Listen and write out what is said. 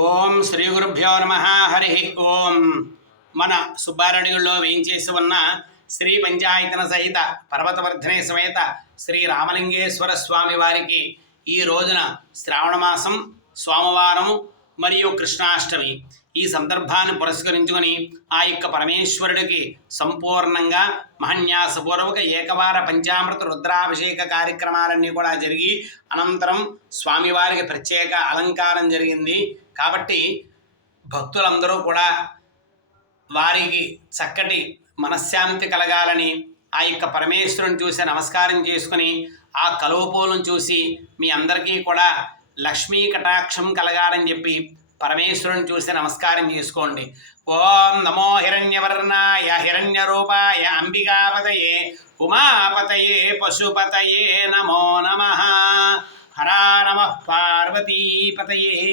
ఓం శ్రీ గురుభ్యో నమ. హరి ఓం. మన సుబ్బారెడ్డిలో వేయించేసి ఉన్న శ్రీ పంచాయతన సహిత పర్వతవర్ధనే సమేత శ్రీ రామలింగేశ్వర స్వామి వారికి ఈ రోజున శ్రావణమాసం సోమవారం మరియు కృష్ణాష్టమి ఈ సందర్భాన్ని పురస్కరించుకొని ఆ యొక్క పరమేశ్వరుడికి సంపూర్ణంగా మహన్యాసపూర్వక ఏకవార పంచామృత రుద్రాభిషేక కార్యక్రమాలన్నీ కూడా జరిగి అనంతరం స్వామివారికి ప్రత్యేక అలంకారం జరిగింది. కాబట్టి భక్తులందరూ కూడా వారికి చక్కటి మనశ్శాంతి కలగాలని ఆ యొక్క పరమేశ్వరుని చూసి నమస్కారం చేసుకుని ఆ కలువపూలను చూసి మీ అందరికీ కూడా లక్ష్మీ కటాక్షం కలగాలని చెప్పి పరమేశ్వరుని చూసి నమస్కారం చేసుకోండి. ఓం నమో హిరణ్యవర్ణాయ హిరణ్యరూపాయ అంబికాపతయే ఉమాపతయే పశుపతయే నమో నమః. హర నమః పార్వతీపతయే.